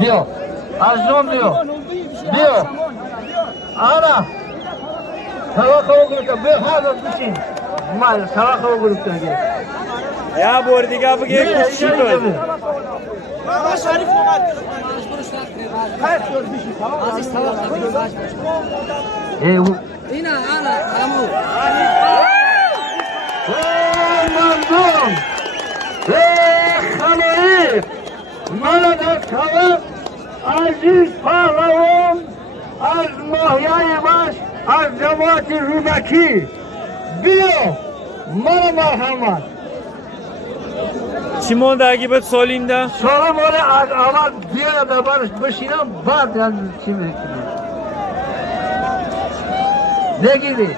بیا از جون بیا بیا آنا توقع بگرد بیا حاضر بشین مال توقع بگرد یا بور دیگه بگیر چی تو بابا شریف اومد اینا آنا تمام مردم خلایق من در طرف عزیز پهلوان از ماهیه باش از جماعت رودکی بیا من مرحمت چی مونده اگه بهت سالیم سالم از اول بیا دربارش بشینم بعد چی میکنم نگیری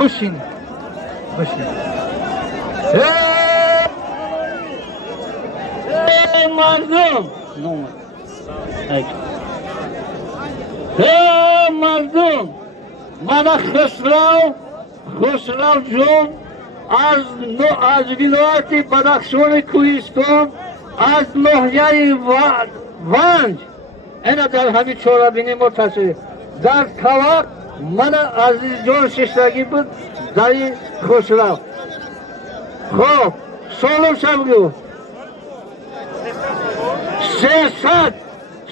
بشین مردم مردم من خسرو جون از ولایت بدخشان کوهستان از ناحیه ونج اینا در همین چهاربینی متصل در طلاق من عزیز جان ششتگی بود در خسرو خب سالم شبگو 300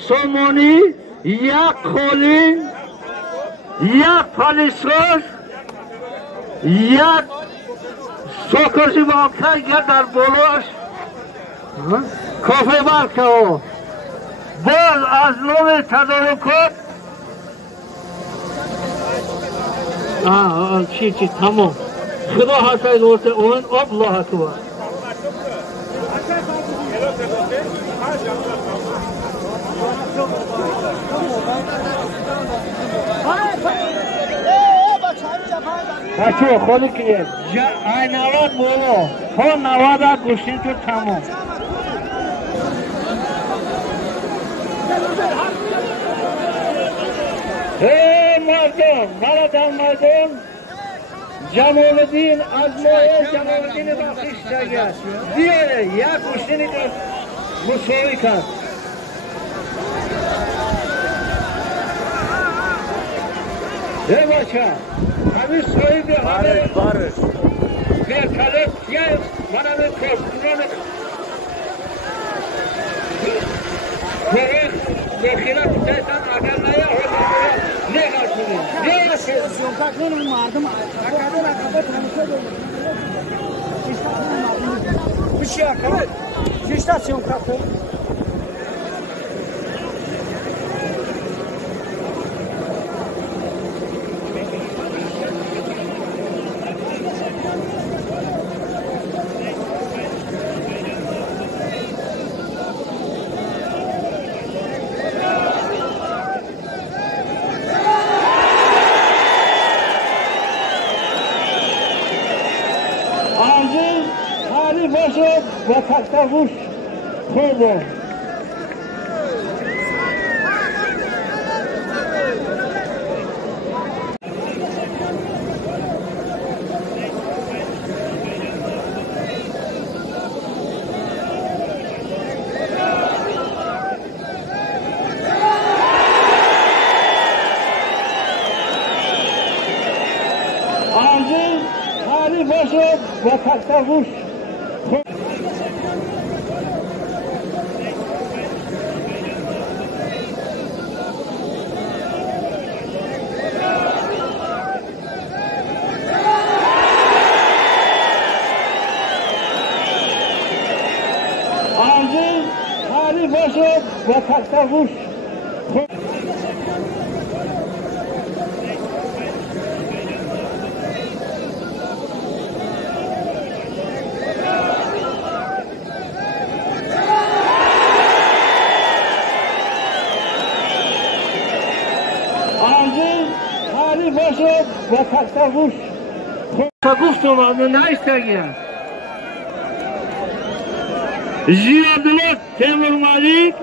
سومونی یک خولین یک پالیسوش یک سوکرزی واقعا یک در بولاش کافه برکه ها باز از نوع تدارکات چی تمام خدا حسای دورت اون الله اکبر بچه خودی که اینواد بولو تا 90 گوشین تو تمام مردم مرا در مردم جمال الدین از ماه جمال الدین بخشش دیگر بیاره یک گوشینی که مساوی کرد بچه همین صاحب همه برکلت یه منم کشتونان بخیرت دیتن اگر نیا نگاه کنیم زیونکا کنیم مردم اکادر تنسه داریم بشی اکادر چیشتا زیونکا کنیم و تختوش خوبه عزیز حریفش و تختوش و تختوش حریفش و تختوش گفتم اما نایستگیم زیادلات تیمور مالیک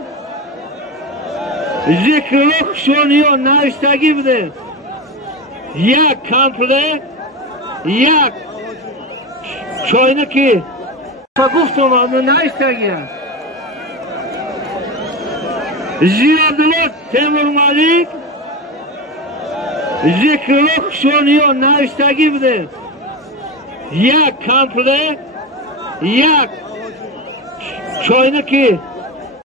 ذکرلوک شونیو نایستگی بده یک کمپله یک چاینکی گفتم اما نایستگیم Ziyodullah Temur Malik Zikrullah Shoniyo navishtagi bude. Yak komplekt, yak choyniki